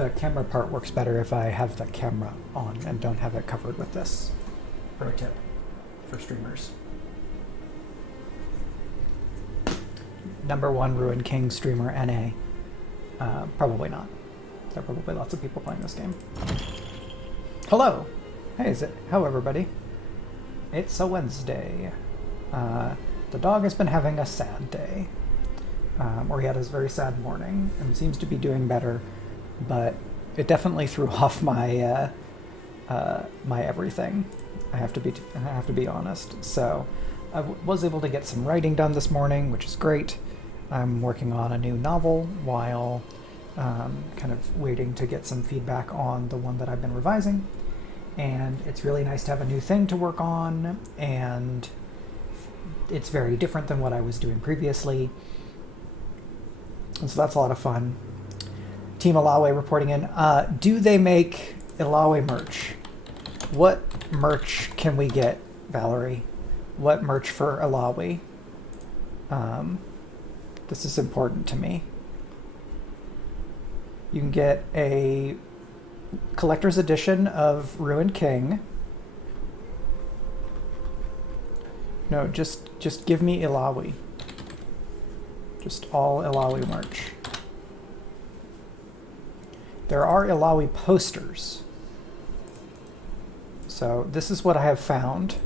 the camera part works better if I have the camera on and don't have it covered with this. Pro tip for streamers. #1 Ruined King streamer NA. Probably not. There are probably lots of people playing this game. Hello! Hey, how everybody? It's a Wednesday. The dog has been having a sad day. Or he had his very sad morning and seems to be doing better, but it definitely threw off my my everything. I have to be honest. So I was able to get some writing done this morning, which is great. I'm working on a new novel while kind of waiting to get some feedback on the one that I've been revising. And it's really nice to have a new thing to work on, and it's very different than what I was doing previously. And so that's a lot of fun. Team Ilawe reporting in. Do they make Ilawe merch? What merch can we get, Valerie? What merch for Ilawe? This is important to me. You can get a collector's edition of Ruined King. No, just give me Ilawe. Just all Ilawe merch. There are Ilawe posters. So this is what I have found.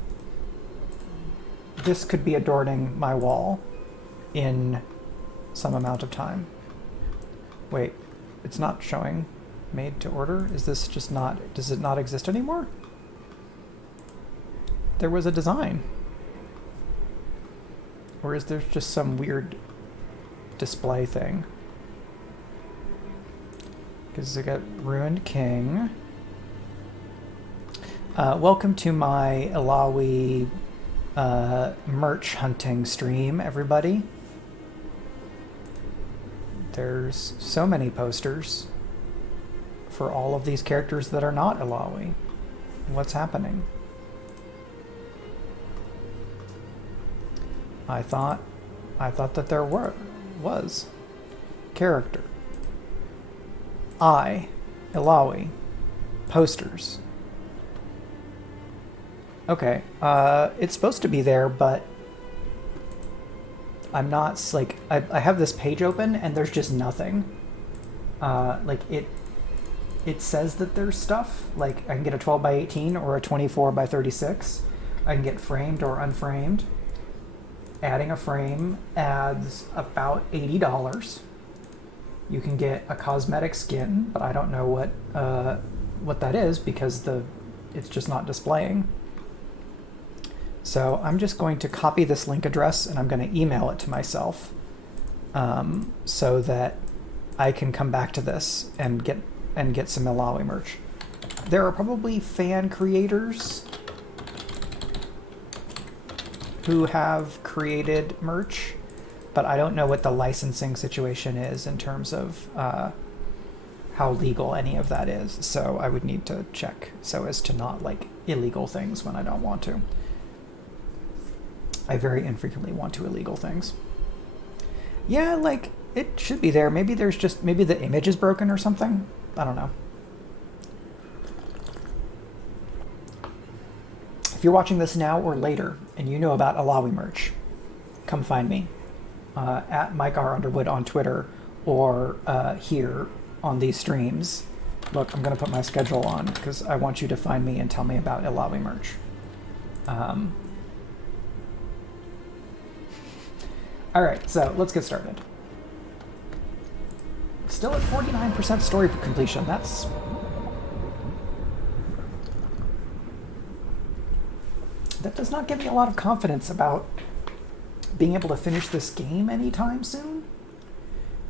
This could be adorning my wall in some amount of time. Wait, it's not showing made to order? Is this just not, does it not exist anymore? There was a design. Or is there just some weird display thing? Because I got Ruined King. Welcome to my Ilawe merch hunting stream, everybody. There's so many posters for all of these characters that are not Ilawe. What's happening? I thought that there was character. Ilawe posters. Okay, it's supposed to be there, but I'm not, like, I have this page open and there's just nothing. Like, it says that there's stuff, like I can get a 12 by 18 or a 24 by 36. I can get framed or unframed. Adding a frame adds about $80. You can get a cosmetic skin, but I don't know what that is because it's just not displaying. So I'm just going to copy this link address and I'm going to email it to myself so that I can come back to this and get some Ilawe merch. There are probably fan creators who have created merch, but I don't know what the licensing situation is in terms of how legal any of that is. So I would need to check so as to not like illegal things when I don't want to. I very infrequently want to illegal things. Yeah, like it should be there. Maybe maybe the image is broken or something. I don't know. If you're watching this now or later and you know about Ilawe merch, come find me at Mike R. Underwood on Twitter or here on these streams. Look, I'm going to put my schedule on because I want you to find me and tell me about Ilawe merch. All right, so let's get started. Still at 49% story completion. That does not give me a lot of confidence about being able to finish this game anytime soon.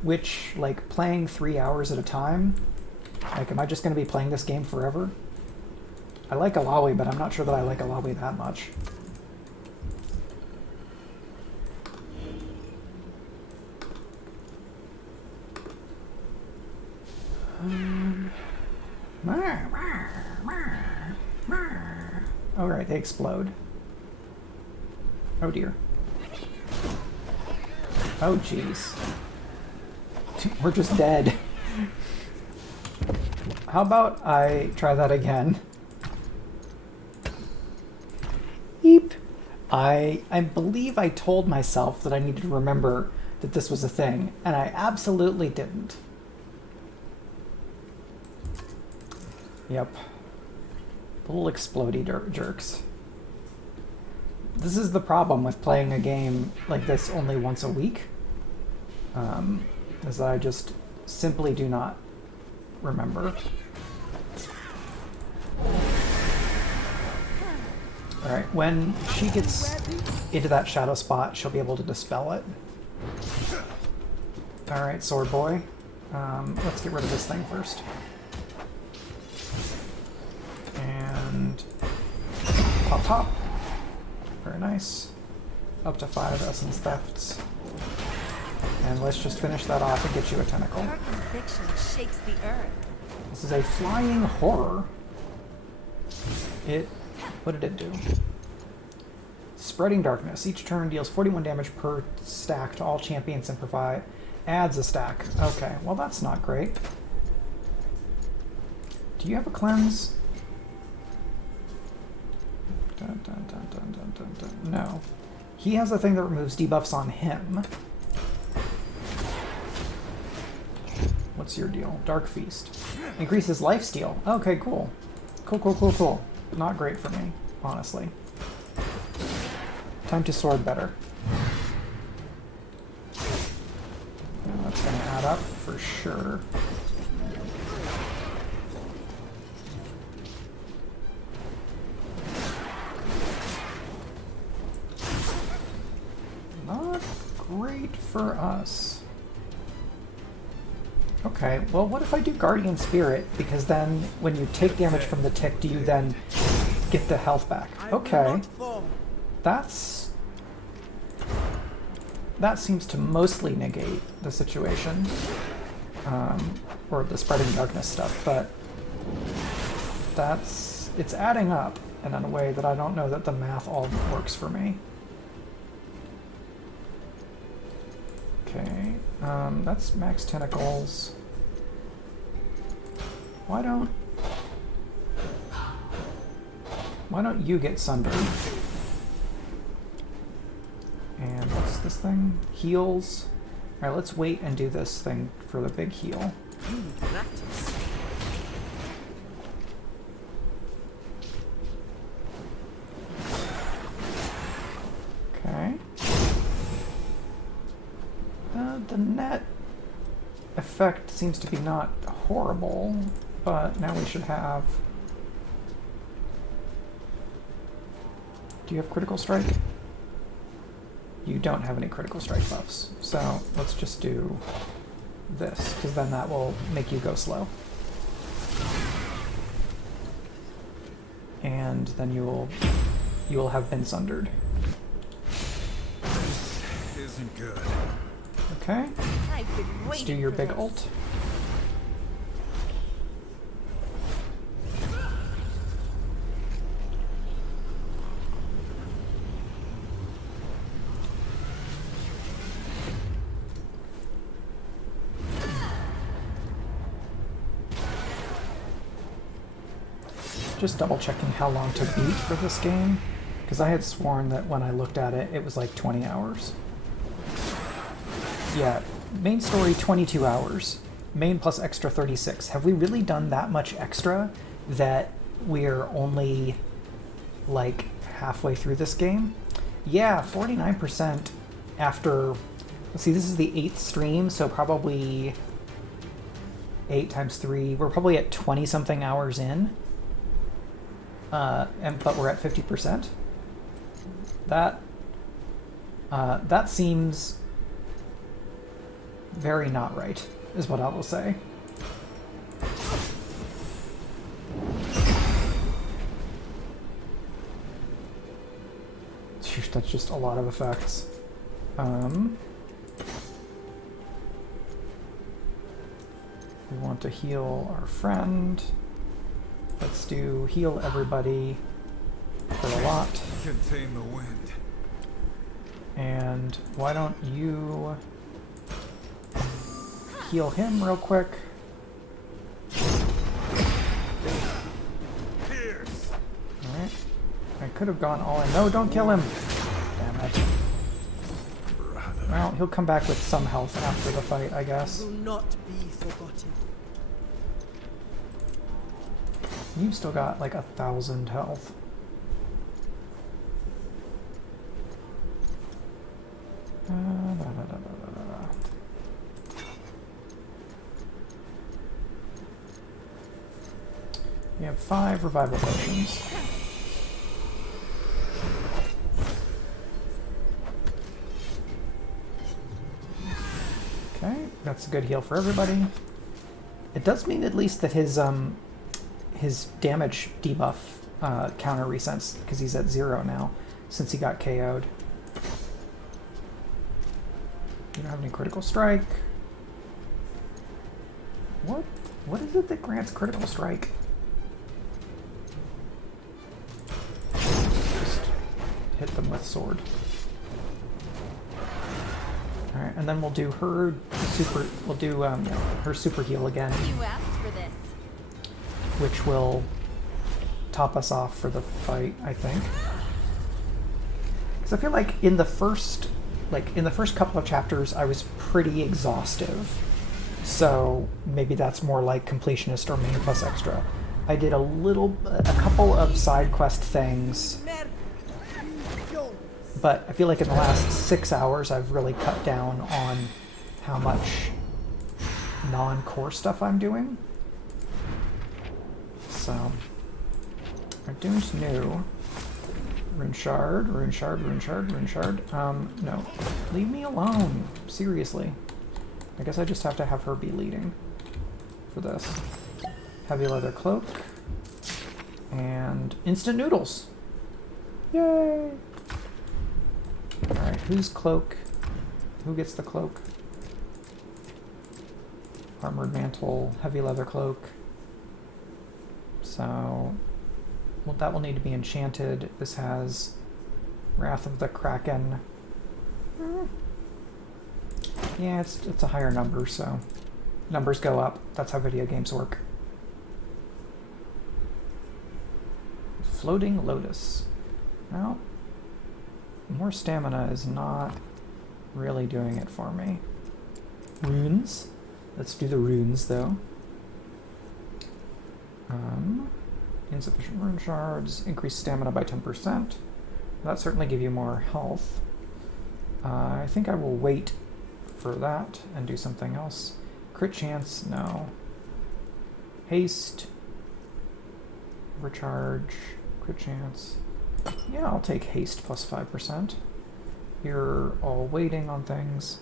Which, like, playing 3 hours at a time, like, am I just going to be playing this game forever? I like Ilawe, but I'm not sure that I like Ilawe that much. All right, they explode. Oh dear. Oh jeez. We're just dead. how about I try that again? Eep. I believe I told myself that I needed to remember that this was a thing, and I absolutely didn't. Yep. Little explodey jerks. This is the problem with playing a game like this only once a week. Is that I just simply do not remember. Alright, when she gets into that shadow spot, she'll be able to dispel it. Alright, sword boy. Let's get rid of this thing first. And pop top. Very nice. Up to 5 essence thefts. And let's just finish that off and get you a tentacle. Her conviction shakes the earth. This is a flying horror. What did it do? Spreading darkness. Each turn deals 41 damage per stack to all champions and adds a stack. Okay, well that's not great. Do you have a cleanse? Dun, dun, dun, dun, dun, dun, dun. No. He has a thing that removes debuffs on him. What's your deal? Dark Feast. Increases lifesteal. Okay, cool. Cool. Not great for me, honestly. Time to sword better. Now that's going to add up for sure. Not great for us. Okay, well what if I do Guardian Spirit? Because then when you take damage from the tick, do you then get the health back? Okay. That seems to mostly negate the situation. Or the spreading darkness stuff, but it's adding up in a way that I don't know that the math all works for me. Okay, that's max tentacles. Why don't you get sundered? And what's this thing? Heals. Alright, let's wait and do this thing for the big heal. Okay. The net effect seems to be not horrible, but now we should have... Do you have critical strike? You don't have any critical strike buffs, so let's just do this, because then that will make you go slow. And then you will have been sundered. This isn't good. Okay. Let's do your big ult. Just double checking how long to beat for this game, because I had sworn that when I looked at it, it was like 20 hours. Yeah, main story 22 hours, main plus extra 36. Have we really done that much extra that we're only like halfway through this game? Yeah, 49% after, let's see, this is the 8th stream, so probably 8 times 3, we're probably at 20 something hours in. But we're at 50%. That seems very not right, is what I will say. Phew, that's just a lot of effects. We want to heal our friend. Let's do heal everybody for a lot. Contain the wind. And why don't you heal him real quick? could have gone all in. No, don't kill him! Damn it. Well, he'll come back with some health after the fight, I guess. Will not be forgotten. You've still got like 1,000 health. We have 5 revival potions. Okay, that's a good heal for everybody. It does mean at least that his damage debuff counter resets because he's at 0 now since he got KO'd. You don't have any critical strike. What is it that grants critical strike? Just hit them with sword. All right, and then we'll do her super. We'll do her super heal again, You asked for this. which will top us off for the fight, I think. Because I feel like in the first couple of chapters, I was pretty exhaustive. So maybe that's more like completionist or main plus extra. I did a couple of side quest things, but I feel like in the last 6 hours, I've really cut down on how much non-core stuff I'm doing. So, Ardune's new. Rune shard, rune shard, rune shard, rune shard. No. Leave me alone. Seriously. I guess I just have to have her be leading for this. Heavy leather cloak. And instant noodles. Yay! Alright, whose cloak? Who gets the cloak? Armored mantle, heavy leather cloak. So, well, that will need to be enchanted. This has Wrath of the Kraken. Yeah, it's a higher number, so numbers go up. That's how video games work. Floating Lotus. Well, more stamina is not really doing it for me. Runes. Let's do the runes, though. Insufficient rune shards. Increase stamina by 10%. That certainly give you more health. I think I will wait for that and do something else. Crit chance, no. Haste. Recharge. Crit chance. Yeah, I'll take haste plus 5%. You're all waiting on things.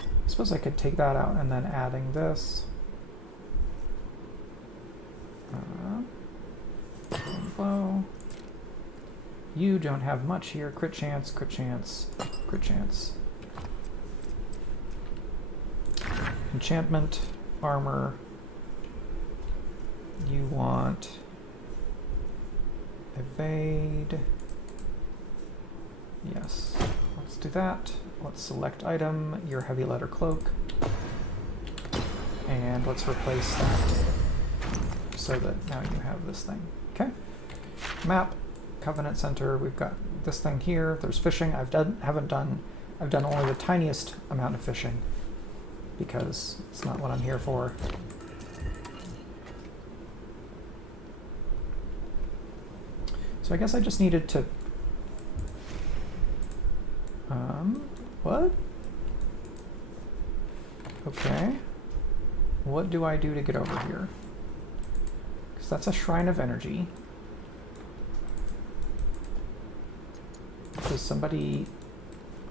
I suppose I could take that out and then adding this. Blow. You don't have much here. Crit chance, crit chance, crit chance. Enchantment, armor. You want evade. Yes, let's do that. Let's select item, your heavy leather cloak. And let's replace that so that now you have this thing. Okay. Map, Covenant Center, we've got this thing here. There's fishing. I've done only the tiniest amount of fishing because it's not what I'm here for. So I guess I just needed to what? Okay. What do I do to get over here? Because that's a Shrine of Energy. Does somebody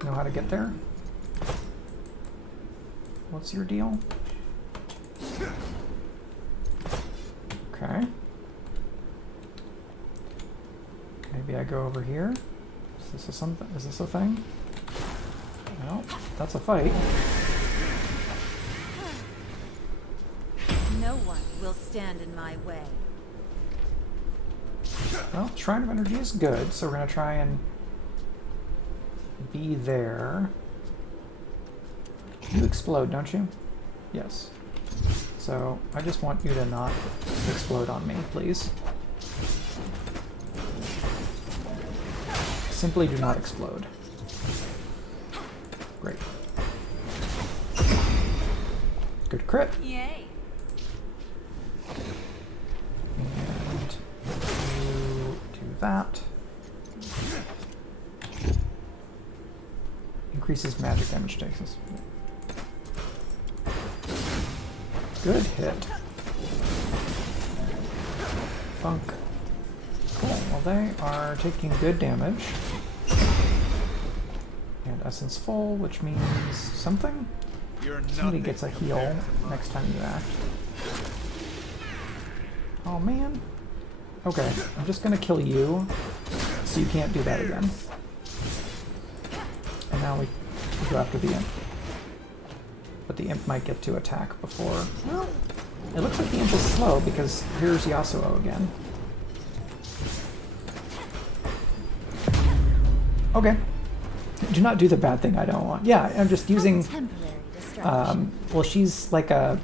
know how to get there? What's your deal? Okay. Maybe I go over here. Is this a thing? No, that's a fight. No one will stand in my way. Well, Shrine of Energy is good, so we're gonna try and be there. You explode, don't you? Yes. So I just want you to not explode on me, please. simply do not explode. Great. Good crit. Yay. And you do that. Increases magic damage takes. Good hit. Funk. Cool. Well, they are taking good damage. And essence full, which means something? Somebody gets a heal next time you act. Oh man. Okay, I'm just gonna kill you, so you can't do that again. And now we go after the imp. But the imp might get to attack before... Well, it looks like the imp is slow, because here's Yasuo again. Okay. Do not do the bad thing I don't want. Yeah, I'm just using... well, she's like a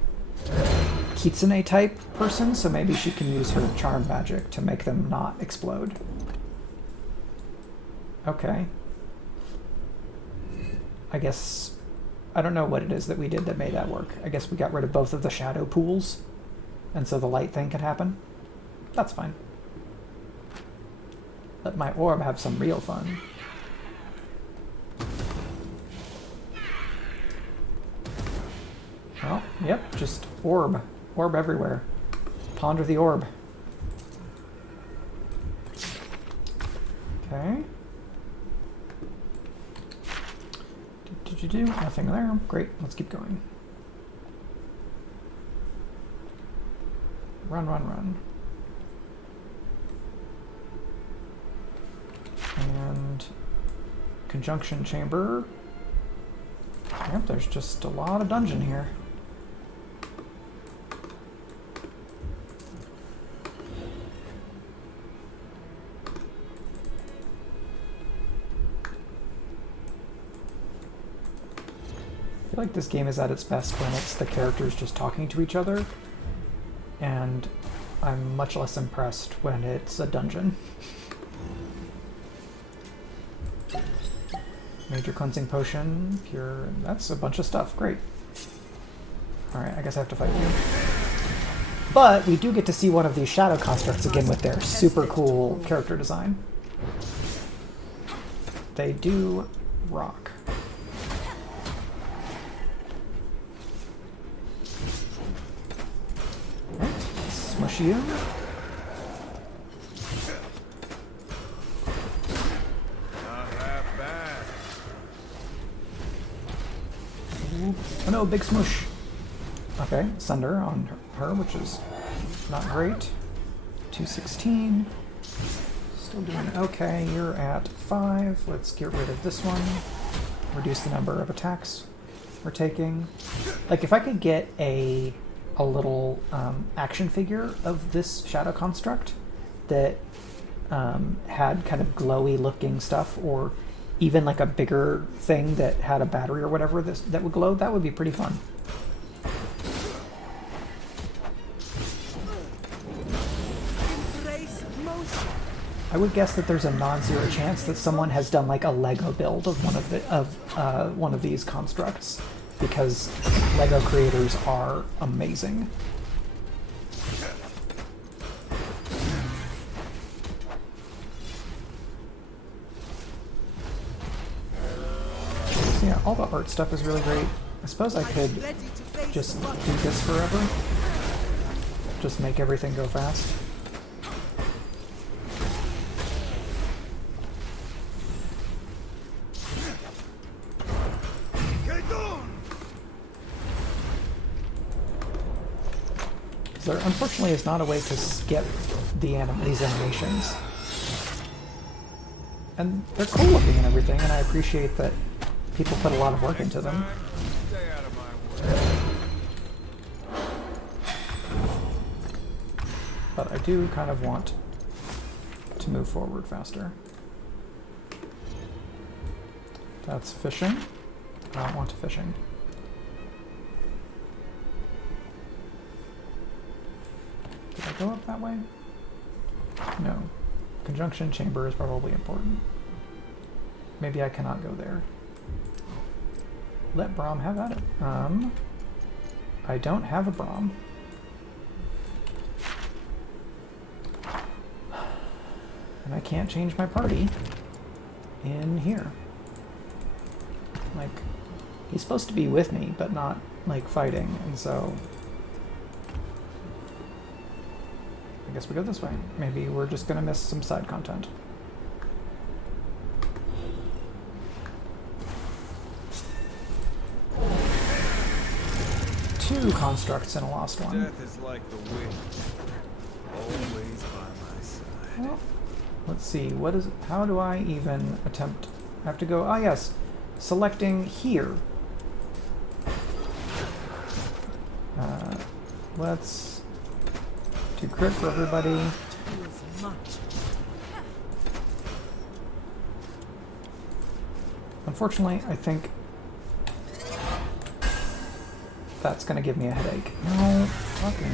Kitsune type person, so maybe she can use her charm magic to make them not explode. Okay. I guess... I don't know what it is that we did that made that work. I guess we got rid of both of the shadow pools, and so the light thing could happen. That's fine. Let my orb have some real fun. Oh, yep, just orb. Orb everywhere. Ponder the orb. Okay. Do? Nothing there. Great, let's keep going. Run, run, run. And conjunction chamber. Yep, there's just a lot of dungeon here. I feel like this game is at its best when it's the characters just talking to each other, and I'm much less impressed when it's a dungeon. Major cleansing potion, pure, that's a bunch of stuff, great. Alright, I guess I have to fight you. But we do get to see one of these shadow constructs again with their super cool character design. They do rock. Smush you. Oh no, big smush. Okay, Sunder on her, which is not great. 216. Still doing okay. You're at 5. Let's get rid of this one. Reduce the number of attacks we're taking. Like, if I could get a little action figure of this shadow construct that had kind of glowy looking stuff, or even like a bigger thing that had a battery or whatever that would glow, that would be pretty fun. I would guess that there's a non-zero chance that someone has done like a Lego build of one of these constructs, because Lego creators are amazing. So yeah, all the art stuff is really great. I suppose I could just do this forever. Just make everything go fast. There unfortunately is not a way to skip these animations. And they're cool looking and everything, and I appreciate that people put a lot of work into them. Stay out of my way. But I do kind of want to move forward faster. That's fishing. I don't want to fishing. Did I go up that way? No. Conjunction chamber is probably important. maybe I cannot go there. Let Braum have at it. I don't have a Braum. And I can't change my party in here. Like, he's supposed to be with me, but not, like, fighting, and so... I guess we go this way. Maybe we're just gonna miss some side content. Two constructs in a lost one. Death is like the wind, always by my side. Well, let's see, what is... how do I even attempt... I have to go... ah, yes. Selecting here. Let's do Crypt for everybody. Too much. Unfortunately, I think that's gonna give me a headache. No, fucking...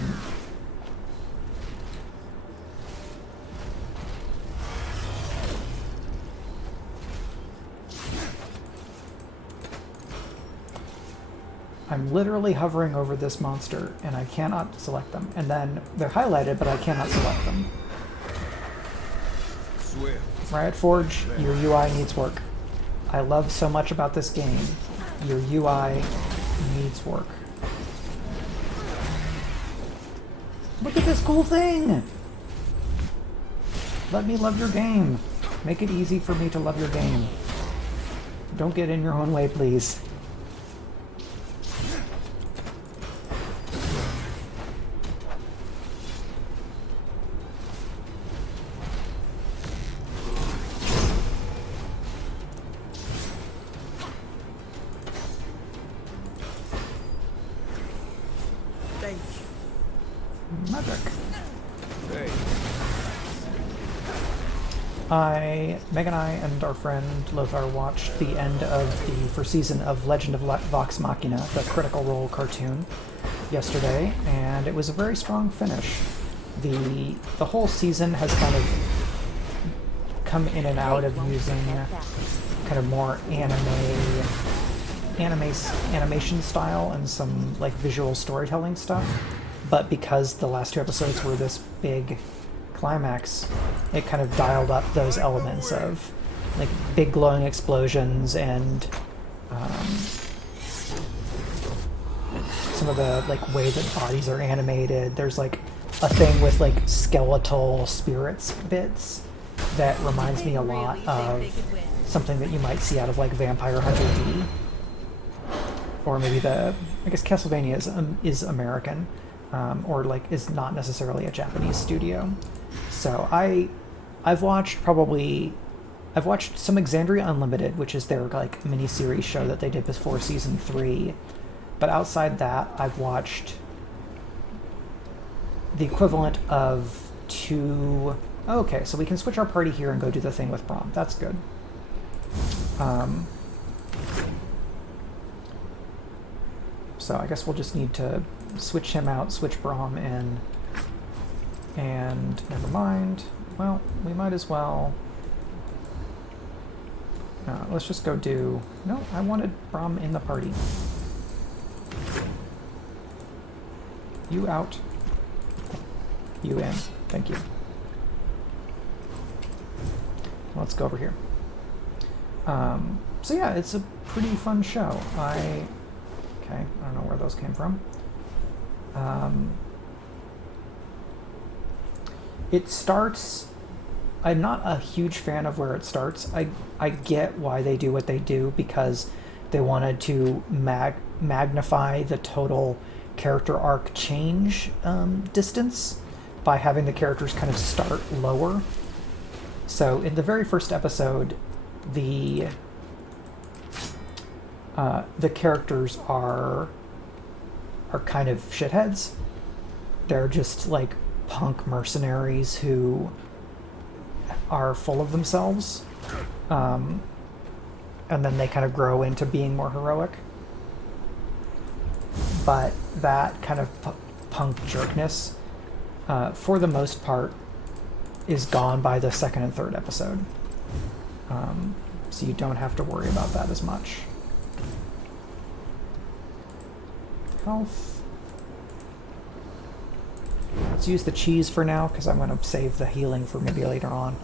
I'm literally hovering over this monster, and I cannot select them. And then they're highlighted, but I cannot select them. Swift. Riot Forge, your UI needs work. I love so much about this game. Your UI needs work. Look at this cool thing! Let me love your game. Make it easy for me to love your game. Don't get in your own way, please. Thank you. Magic. Hey. Meg and I and our friend Lothar watched the end of the first season of Legend of Vox Machina, the Critical Role cartoon, yesterday, and it was a very strong finish. The whole season has kind of come in and out of using kind of more animation style and some like visual storytelling stuff, but because the last two episodes were this big climax, it kind of dialed up those elements of like big glowing explosions and some of the like way that bodies are animated. There's like a thing with like skeletal spirits bits that reminds me a lot of something that you might see out of like Vampire Hunter D, or maybe I guess Castlevania is American, or like is not necessarily a Japanese studio. So I've watched some Exandria Unlimited, which is their like mini-series show that they did before season 3. But outside that, I've watched the equivalent of two... Okay, so we can switch our party here and go do the thing with Braum. That's good. So I guess we'll just need to switch him out, switch Braum in, and never mind. Well, we might as well... let's just go do... No, I wanted Braum in the party. You out. You in. Thank you. Let's go over here. So yeah, it's a pretty fun show. Okay, I don't know where those came from. It starts... I'm not a huge fan of where it starts. I get why they do what they do, because they wanted to magnify the total character arc change distance by having the characters kind of start lower. So in the very first episode, the characters are kind of shitheads. They're just like punk mercenaries who are full of themselves, and then they kind of grow into being more heroic. But that kind of punk jerkness, for the most part, is gone by the second and third episode. so you don't have to worry about that as much. Health. Let's use the cheese for now, because I'm going to save the healing for maybe later on.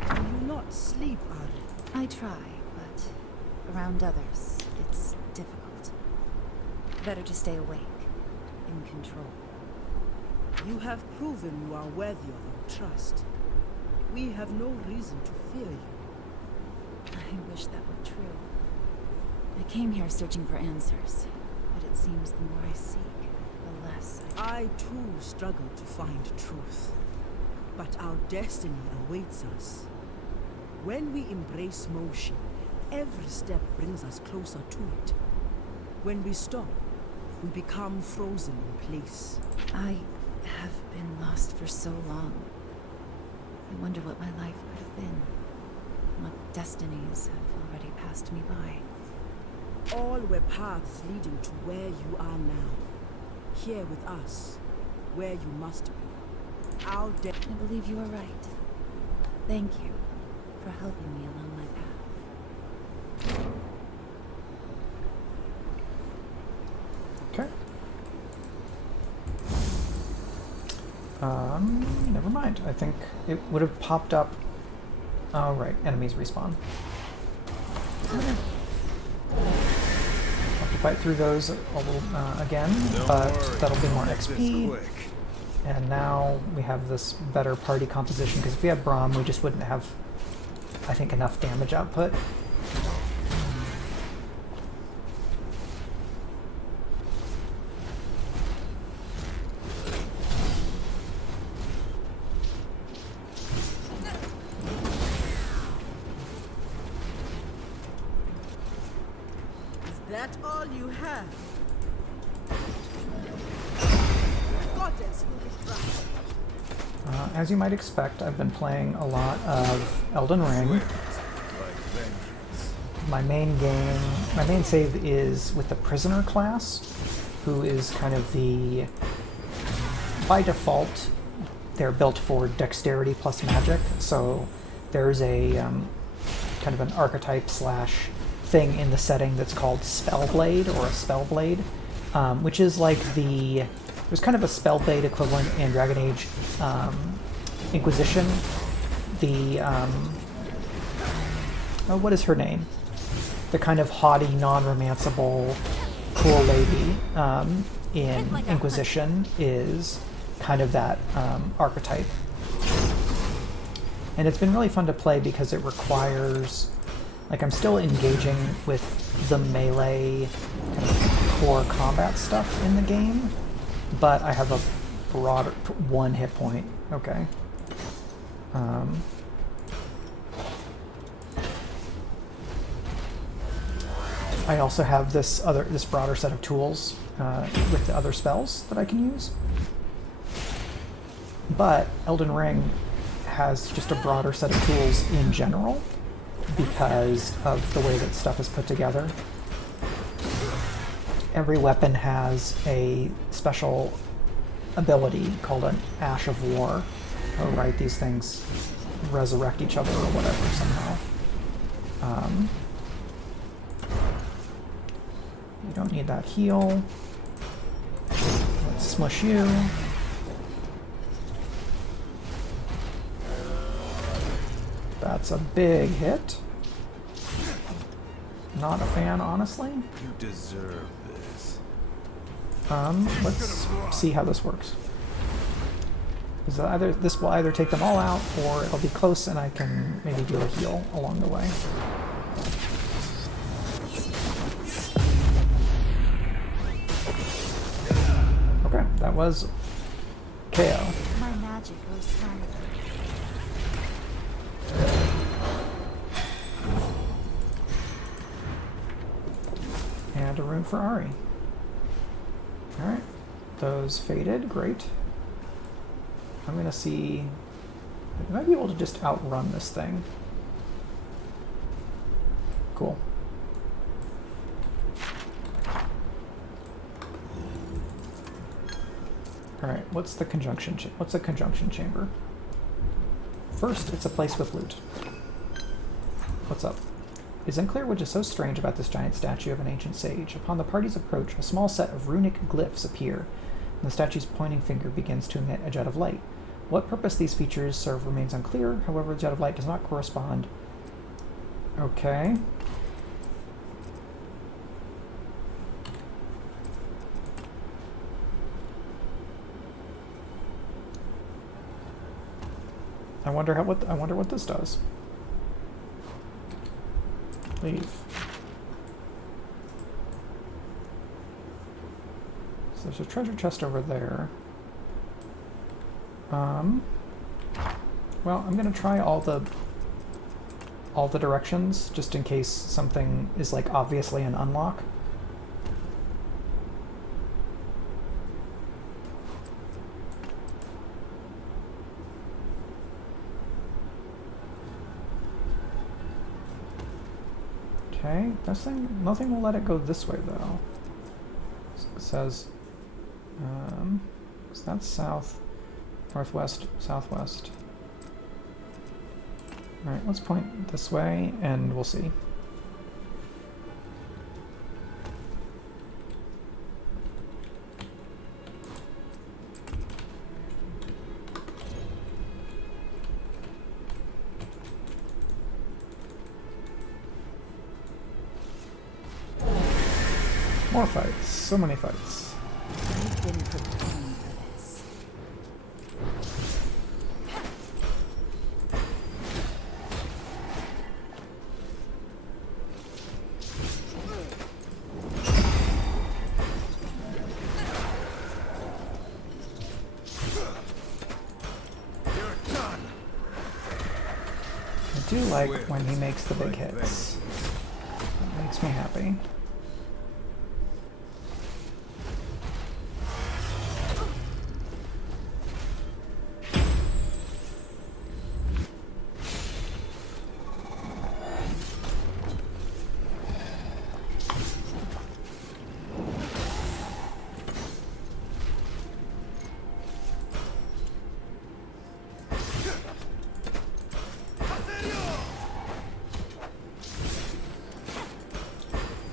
Do you not sleep, Ari? I try, but around others, it's difficult. Better to stay awake, in control. You have proven you are worthy of our trust. We have no reason to fear you. I wish that were true. I came here searching for answers, but it seems the more I seek, the less I too struggle to find truth. But our destiny awaits us. When we embrace motion, every step brings us closer to it. When we stop, we become frozen in place. I have been lost for so long. I wonder what my life could have been. What destinies have already passed me by. All were paths leading to where you are now. Here with us, where you must be. Our I believe you are right. Thank you for helping me along my path. Okay. Never mind. I think it would have popped up. Oh, right. Enemies respawn. Okay. Have to fight through those a little again, but that'll be more XP. And now we have this better party composition, because if we had Braum, we just wouldn't have, I think, enough damage output. Is that all you have? Goddess will be proud. As you might expect, I've been playing a lot of Elden Ring. Like vengeance. My main save is with the prisoner class, who is kind of the, by default, they're built for dexterity plus magic, so there's a kind of an archetype slash thing in the setting that's called Spellblade, or a Spellblade, which is like there's kind of a Spellblade equivalent in Dragon Age Inquisition. What is her name? The kind of haughty, non-romanceable, cool lady in Inquisition is kind of that archetype. And it's been really fun to play because it requires, like, I'm still engaging with the melee kind of core combat stuff in the game, but I have a broader one hit point. Okay. I also have this broader set of tools with the other spells that I can use. But Elden Ring has just a broader set of tools in general because of the way that stuff is put together. Every weapon has a special ability called an Ash of War. Oh, right, these things resurrect each other or whatever somehow. You don't need that heal. Let's smush you. That's a big hit. Not a fan, honestly. You deserve this. Let's see how this works. This will either take them all out, or it'll be close and I can maybe do a heal along the way. Okay, that was KO. My magic grows stronger. And a rune for Ari. Alright, those faded, great. I'm gonna see, I might be able to just outrun this thing. Cool. Alright, what's a conjunction chamber? First, it's a place with loot. What's up? It's unclear what is so strange about this giant statue of an ancient sage. Upon the party's approach, a small set of runic glyphs appear, and the statue's pointing finger begins to emit a jet of light. What purpose these features serve remains unclear, however, the jet of light does not correspond. Okay. I wonder what this does. Leave. So there's a treasure chest over there. Well, I'm gonna try all the directions just in case something is like obviously an unlock. Okay, nothing will let it go this way though. It says, so that's south, northwest, southwest. All right, let's point this way and we'll see. More fights. So many fights. I've been preparing for this. You're done. I do like when he makes the big hits. That makes me happy.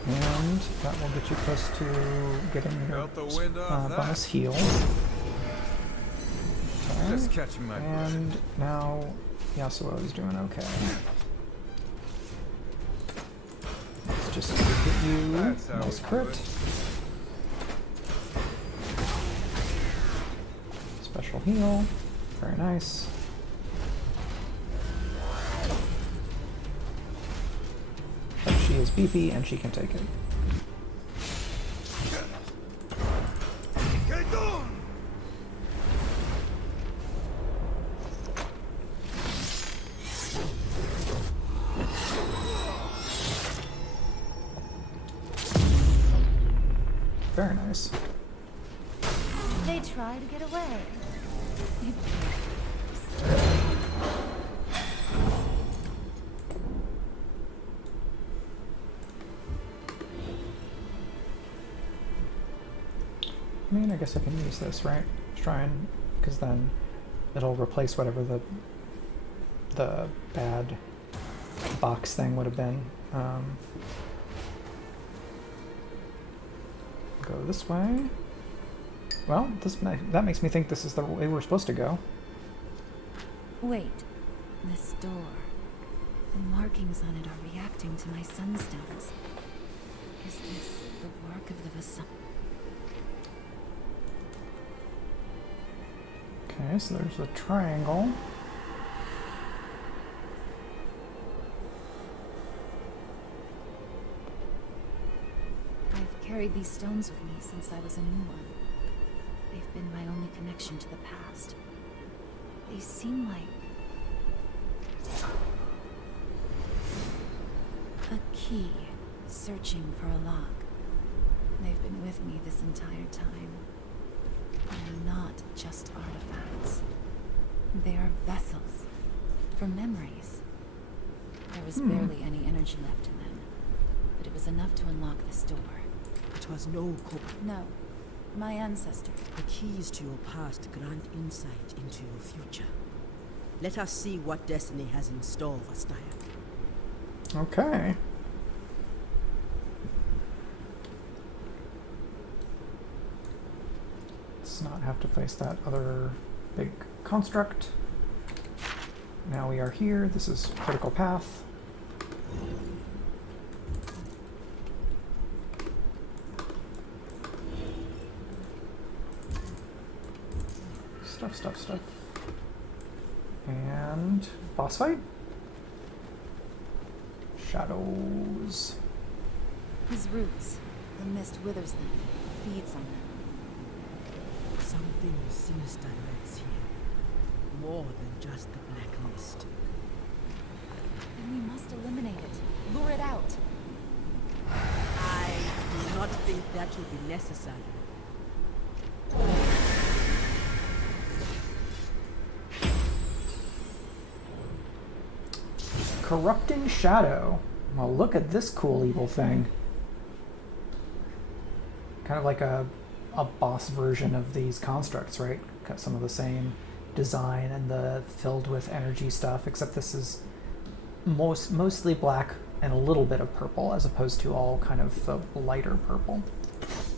And that will get you close to getting your Felt the wind off that. bonus heal. Just Okay. catching my breath. And now Yasuo is doing okay. Let's just get you. That's how Nice we do crypt. it. Special heal. Very nice. But she is beefy and she can take it. Get on! Very nice. They try to get away. I mean, I guess I can use this, right? Shrine, because then it'll replace whatever the bad box thing would have been. Go this way. Well, that makes me think this is the way we're supposed to go. Wait, this door. The markings on it are reacting to my sunstones. Is this the work of the Vasal? Okay, so there's a triangle. I've carried these stones with me since I was a new one. They've been my only connection to the past. They seem like a key searching for a lock. They've been with me this entire time. They're not just artifacts. They are vessels for memories. There was barely any energy left in them, but it was enough to unlock this door. It was no No, my ancestors. The keys to your past grant insight into your future. Let us see what destiny has in store for Steyr. Okay. Let's not have to face that other big construct. Now we are here. This is critical path. Stuff. And boss fight. Shadows. His roots, the mist withers them, feeds on them. Something sinister lurks here. More than just the black mist. Then we must eliminate it, lure it out. I do not think that will be necessary. Corrupting Shadow. Well, look at this cool evil thing. Kind of like a boss version of these constructs, right? Got some of the same design and the filled with energy stuff, except this is mostly black and a little bit of purple, as opposed to all kind of the lighter purple.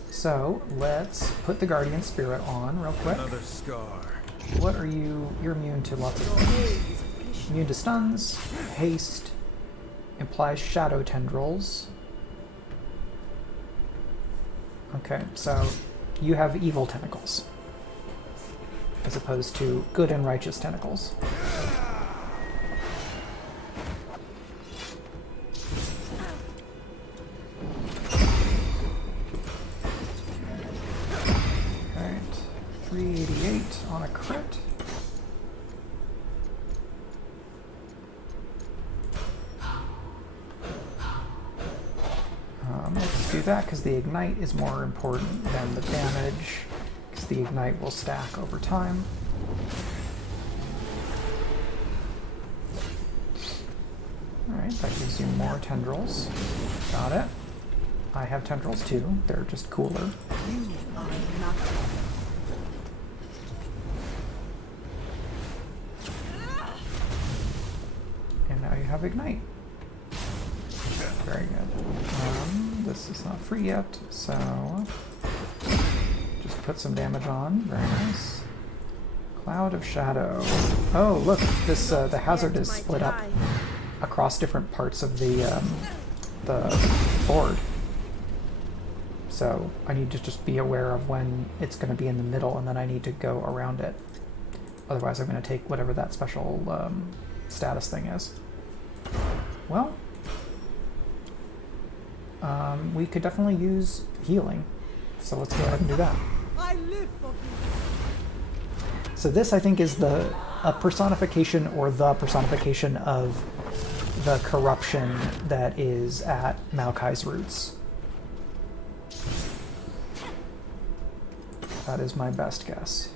So let's put the Guardian Spirit on real quick. Another scar. What are you? You're immune to lots of immune to stuns, haste, implies shadow tendrils. Okay, so you have evil tentacles as opposed to good and righteous tentacles. Alright, 388 on a crit. Let's do that because the ignite is more important than the damage, because the ignite will stack over time. Alright, that gives you more tendrils. Got it. I have tendrils too, they're just cooler. You are not. And now you have ignite. Very good. This is not free yet, so just put some damage on. Very nice. Cloud of Shadow. Oh, look! This the hazard is split up across different parts of the board. So I need to just be aware of when it's going to be in the middle, and then I need to go around it. Otherwise, I'm going to take whatever that special status thing is. Well. We could definitely use healing, so let's go ahead and do that. I live for this. So this, I think, is a personification or the personification of the corruption that is at Maokai's roots. That is my best guess.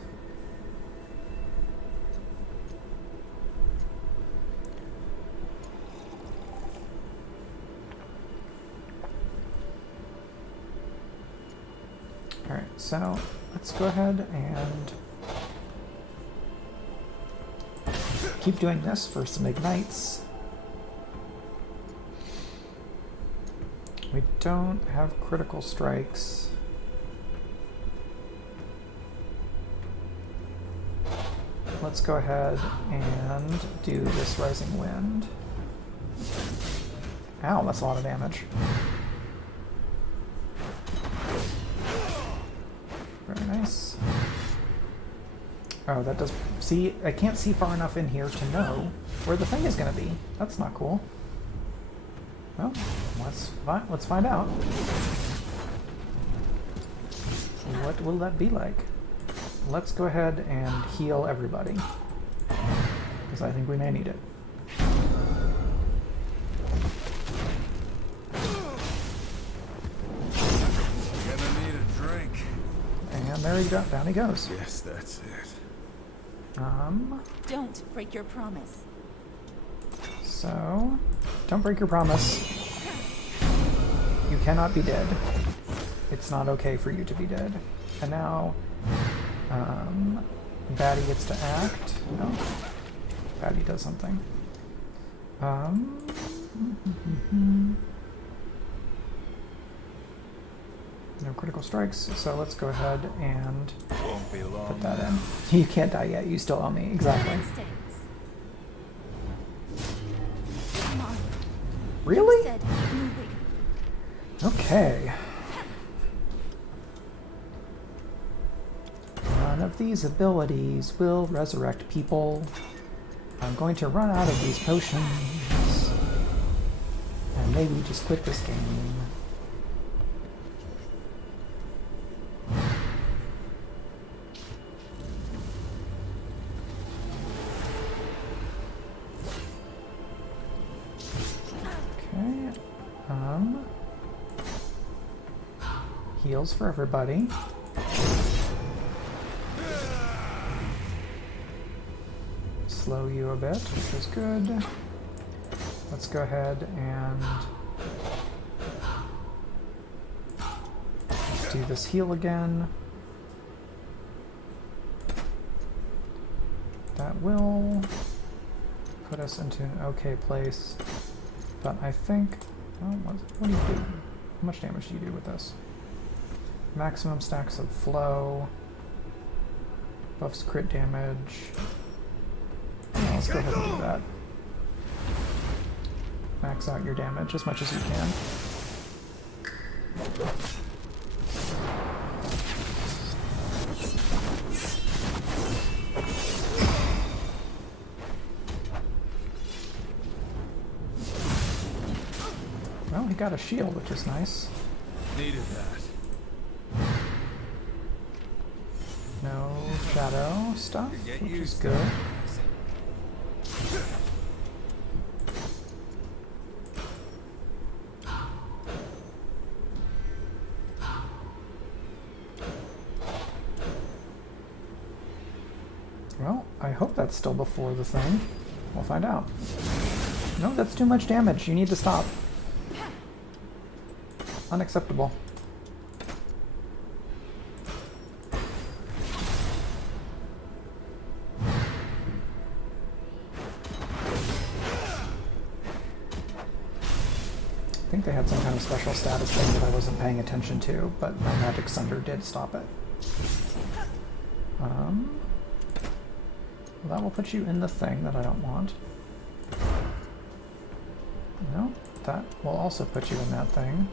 Alright, so let's go ahead and keep doing this for some ignites. We don't have critical strikes. Let's go ahead and do this Rising Wind. Ow, that's a lot of damage. Very nice. Oh, that does... See, I can't see far enough in here to know where the thing is going to be. That's not cool. Well, let's find out. What will that be like? Let's go ahead and heal everybody, because I think we may need it. Gonna need a drink. And there he go. Down he goes. Yes, that's it. Don't break your promise. So, don't break your promise. You cannot be dead. It's not okay for you to be dead. And now, Batty gets to act. No. Patty does something. No critical strikes, so let's go ahead and Won't be long. put that in. You can't die yet, you still owe me. Exactly. Instincts. Come on. Really? Said keep moving. Okay. None of these abilities will resurrect people. I'm going to run out of these potions. And maybe just quit this game. Okay. Heals for everybody. Slow you a bit, which is good. Let's go ahead and do this heal again. That will put us into an okay place. But I think, well, what do you do? How much damage do you do with this? Maximum stacks of flow. Buffs crit damage. Yeah, let's go ahead and do that. Max out your damage as much as you can. Well, he got a shield, which is nice. Needed that. No shadow stuff, Get which is used to good. it. Well, I hope that's still before the thing. We'll find out. No, that's too much damage. You need to stop. Unacceptable. I think they had some kind of special status thing that I wasn't paying attention to, but my Magic Sunder did stop it. Well, that will put you in the thing that I don't want. No, that will also put you in that thing.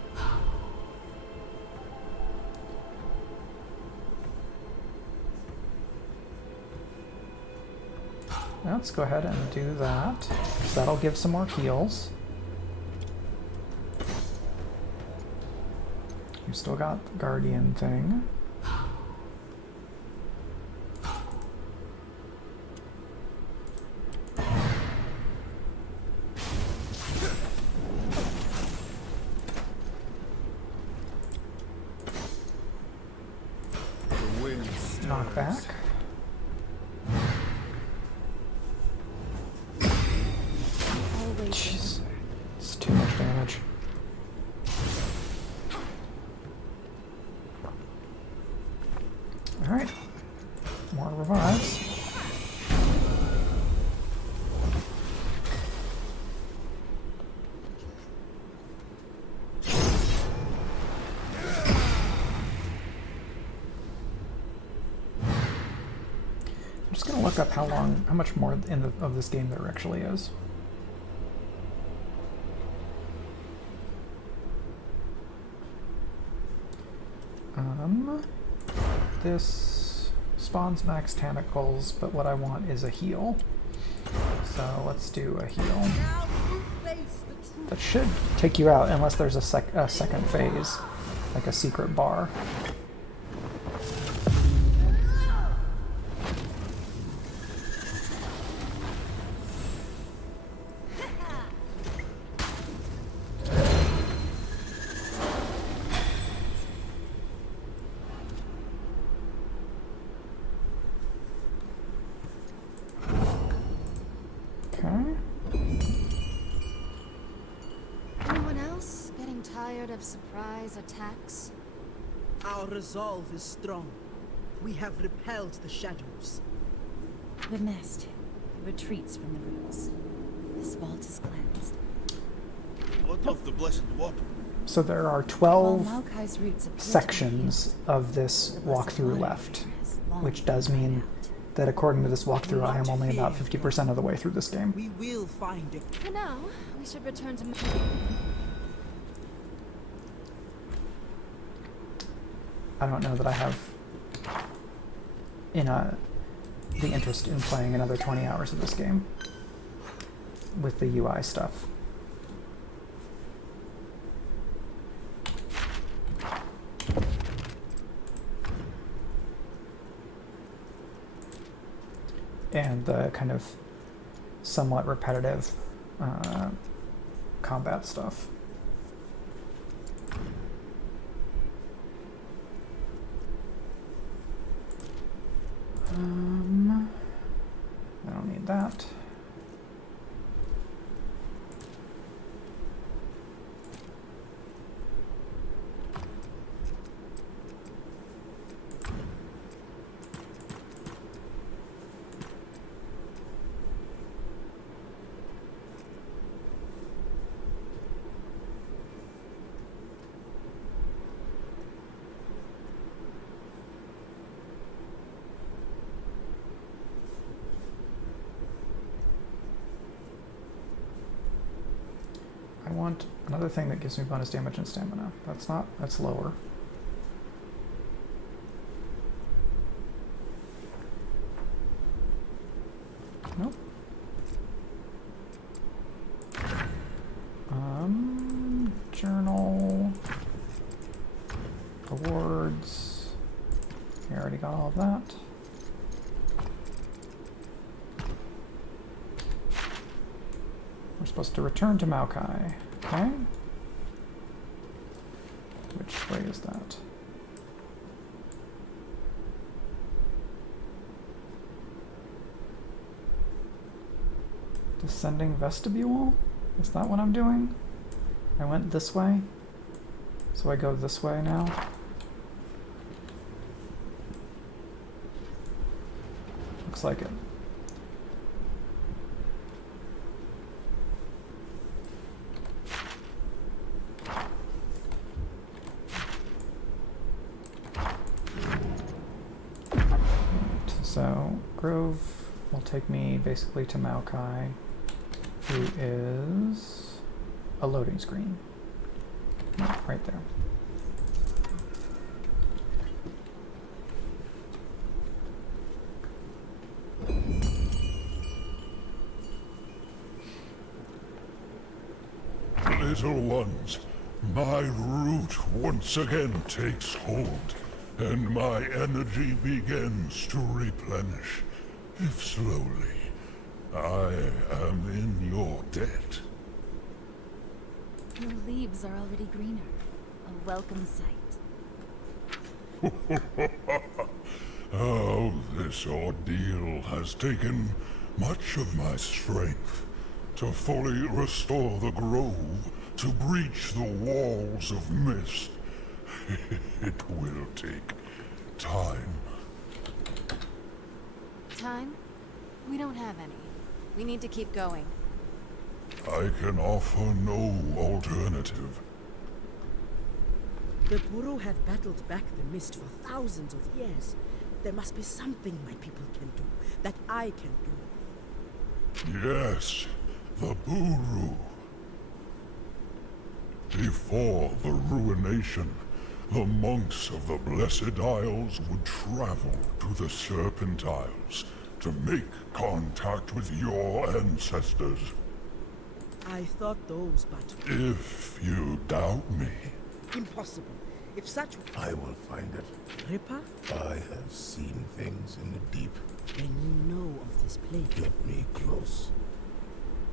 Let's go ahead and do that, because that'll give some more heals. You still got the Guardian thing. The wind stirs. Knock back. Always. Jeez, it's too much damage. Alright, more revives. I'm just gonna look up how much more of this game there actually is. This spawns max tentacles, but what I want is a heal. So let's do a heal. Now you face the truth. That should take you out unless there's a second phase, like a secret bar. Anyone else getting tired of surprise attacks? Our resolve is strong. We have repelled the shadows. The mist. It retreats from the roots. This vault is cleansed. What of the blessed water? So there are While 12 Maokai's roots appear to be sections healed, of this the blessed walkthrough water left, has long which been does dried mean out. that according to this walkthrough, I am only about Not 50% of the way through this game. We will find it. For now, we should return to. I don't know that I have the interest in playing another 20 hours of this game with the UI stuff. And the kind of somewhat repetitive combat stuff. I don't need that. I want another thing that gives me bonus damage and stamina. That's lower. Nope. Journal. Awards. I already got all of that. We're supposed to return to Maokai. Okay. Which way is that? Descending vestibule? Is that what I'm doing? I went this way, so I go this way now. Looks like it. So, Grove will take me basically to Maokai, who is a loading screen. No, right there. Little ones, my root once again takes hold, and my energy begins to replenish, if slowly. I am in your debt. Your leaves are already greener. A welcome sight. Oh, this ordeal has taken much of my strength to fully restore the grove, to breach the walls of mist. It will take time. Time? We don't have any. We need to keep going. I can offer no alternative. The Bureau have battled back the mist for thousands of years. There must be something my people can do, that I can do. Yes, the Buru. Before the ruination, the monks of the Blessed Isles would travel to the Serpent Isles to make contact with your ancestors. I thought those, but If you doubt me, impossible. If such I will find it. Ripper, I have seen things in the deep. then you know of this plague. Get me close.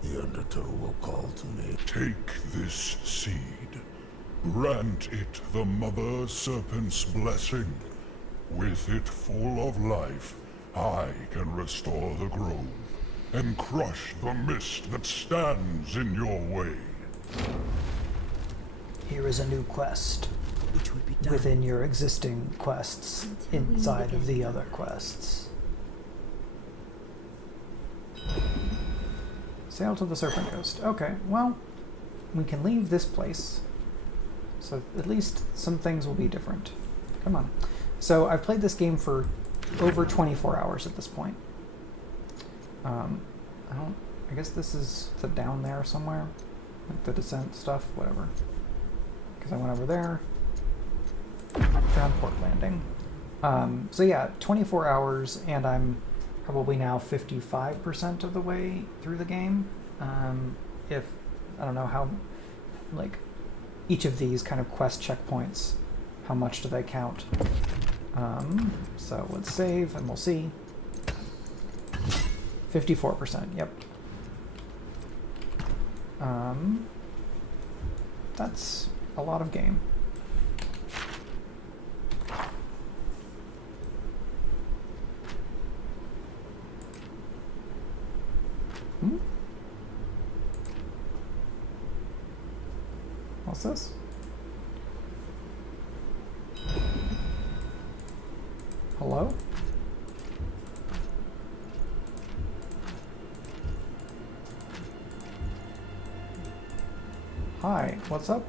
The Undertow will call to me. take this seed. Grant it the Mother Serpent's blessing. With it full of life, I can restore the grove and crush the mist that stands in your way. Here is a new quest It will be done. within your existing quests Until we meet inside of again. the other quests. Sail to the Serpent Coast. Okay, well, we can leave this place. So at least some things will be different. Come on. So I've played this game for over 24 hours at this point. I guess this is the down there somewhere. Like the descent stuff, whatever. Because I went over there. Ground port landing. So yeah, 24 hours, and I'm probably now 55% of the way through the game. If, I don't know how, like, each of these kind of quest checkpoints, how much do they count? So let's save, and we'll see. 54%, yep. That's a lot of game. What's this? Hello? Hi, what's up?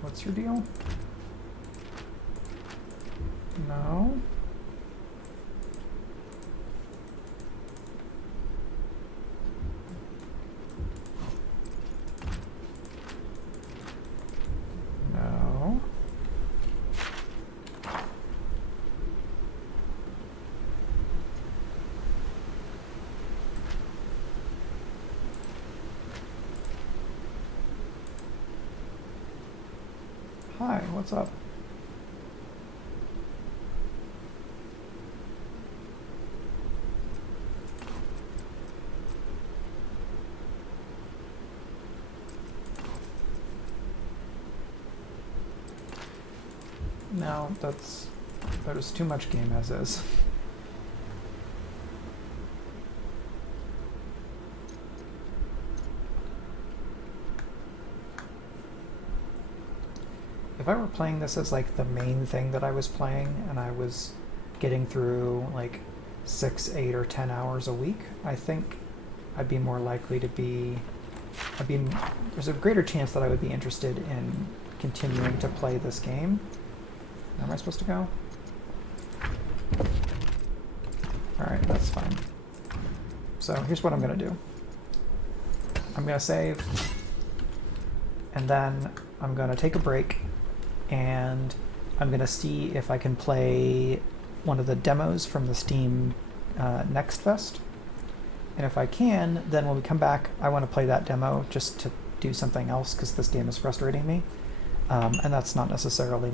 What's your deal? No? No. Hi, what's up? No, there's too much game as is. If I were playing this as like the main thing that I was playing and I was getting through like 6, 8, or 10 hours a week, I think I'd be more likely to be, there's a greater chance that I would be interested in continuing to play this game. Where am I supposed to go? Alright, that's fine. So here's what I'm going to do. I'm going to save, and then I'm going to take a break, and I'm going to see if I can play one of the demos from the Steam Next Fest. And if I can, then when we come back, I want to play that demo just to do something else, because this game is frustrating me. And that's not necessarily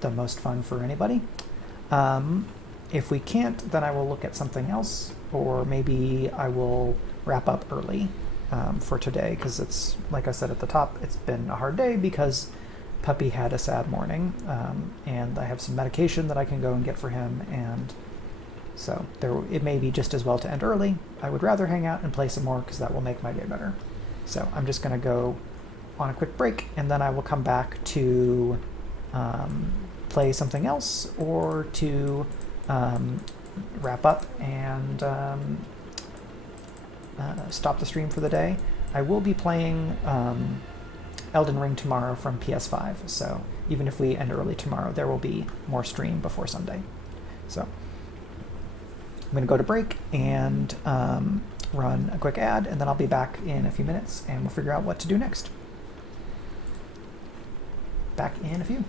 the most fun for anybody. If we can't, then I will look at something else, or maybe I will wrap up early for today, because it's, like I said at the top, it's been a hard day because Puppy had a sad morning, and I have some medication that I can go and get for him, and so it may be just as well to end early. I would rather hang out and play some more, because that will make my day better. So I'm just going to go on a quick break, and then I will come back to play something else, or to wrap up and stop the stream for the day. I will be playing Elden Ring tomorrow from PS5, so even if we end early tomorrow, there will be more stream before Sunday. So I'm going to go to break and run a quick ad, and then I'll be back in a few minutes, and we'll figure out what to do next. Back in a few.